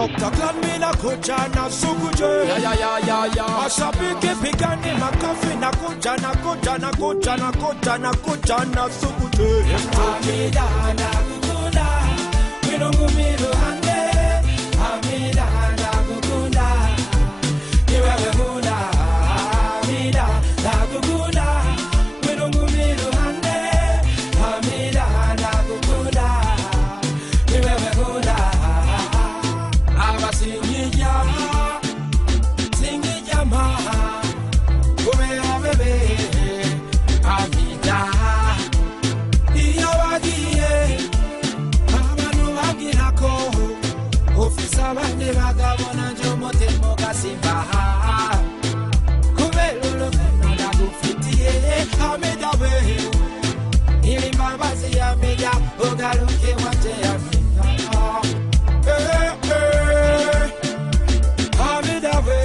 Dr. Clan kuja na sukuje. Mashabiki pigani makofi na kuja na kuja na kuja na kuja na kuja na sukuje. Amida na kukunda winongumiru hande. Amida na kukunda niwewe huna. Amida na kukunda winongumiru hande. Amida na kukunda niwewe huna. Aba singijama kumea bebe. Amida iyawagiye abantu bagirako ofisa bande bagabona njo motemo gasimbaha kubera urukundo ndagufitiye. Amida we ilimbabazi ya Amida ugaruke wanje Amida. Amida we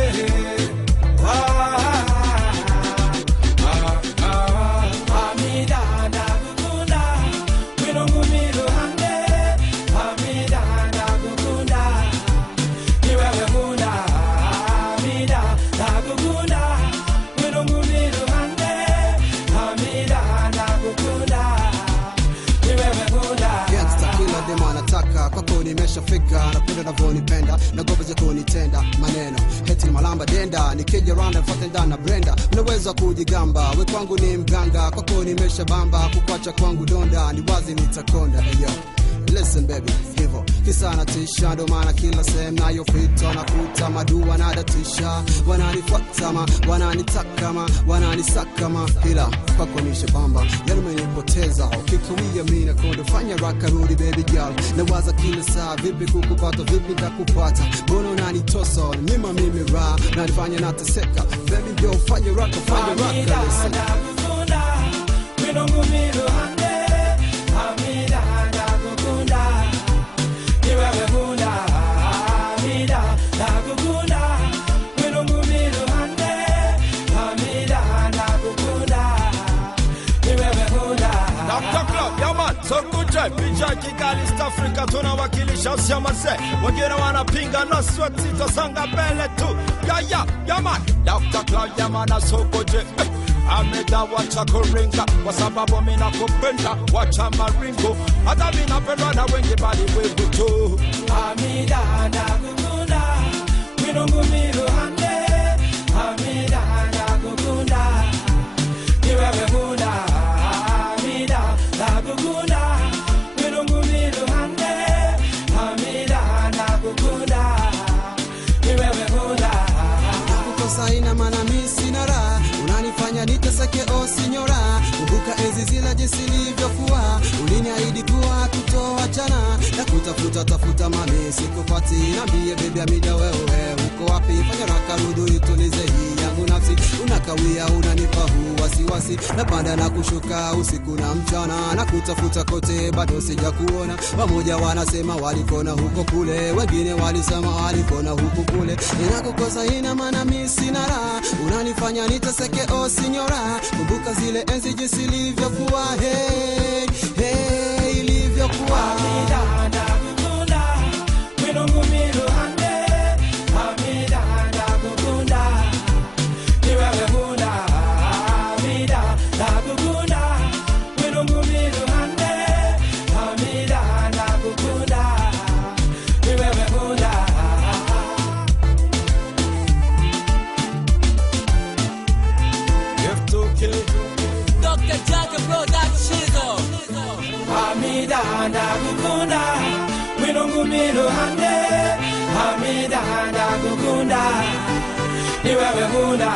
Amida nakukunda winongumiru hande. Amida nakukunda niwewe huna. Amida nakukunda winongumiru hande. Amida nakukunda niwewe huna. Gangsta kila dema nataka kwako nimeshafika. Napenda navyonipenda na gobe za kunitenda maneno heti malamba denda nikija round and fucking down na Brenda. Unaweza kujigamba we kwangu ni mganga kwako nimeshabamba kukwacha kwangu donda ni wazi nitakonda. Hey yo listen baby hivo kisa natisha ndo maana kila sehemu nayopita nakuta madua nadatisha. Wananifuata ma wananitaka ma wananisaka ma ila kwako nishabamba yani umenipoteza. Ukikawia mimi nakonda fanya raka rudi baby girl. Nawaza kila saa vipi kukupata vipi nitakupata. Mbona unanitosa nyima mimi ra nanifanya nateseka baby girl fanya raka Amida nakukunda winongumiru hande. Amida nakukunda niwewe huna. Amida nakukunda winongumiru hande. Amida nakukunda niwewe huna. Dr. Club, yaman, sokuje, picha Kigali, East Africa, tunawakilisha usiamase. Wengine wanapinga na sweat, sitasonga mbele tu. Yaman, Dr. Club, yaman, sokuje. Amida wacha kuringa, kwa sababu mina kupenda, wacha maringo. Hata mina pendwa na wengi bali wewe tu. Amida nakukunda winongumiru hande. Amida nakukunda niwewe huna. Amida nakukunda winongumiru hande. Amida nakukunda niwewe huna. kukosa ina maana mimi sina raha. Unanifanya niteseke o sinyora. Kumbuka enzi zile jinsi nilivyokuwa. Uliniahidi kuwa tutoachana na kutafuta mami sikupati. Niambie baby Amida wewe uko wapi? Fanya raka rudi itulize hii yangu nafsi. Unakawia unanipa wasiwasi. Napanda na kushuka usiku na mchana na kutafuta kote bado sijakuona. Wamoja wanasema walikona huko kule, wengine walisema walikona huko kule. Ninakukosa ina maana mimi sina raha. Unanifanya niteseke o sinyora. Kumbuka zile enzi jinsi ilivyokuwa. Hey hey ilivyokuwa. Amida nakukunda winongumiru hande. Amida nakukunda niwewe huna. Amida nakukunda winongumiru hande. Amida nakukunda niwewe huna. Dr. Jaga Production. Amida nakukunda winongumiru hande. Amida nakukunda niwewe huna.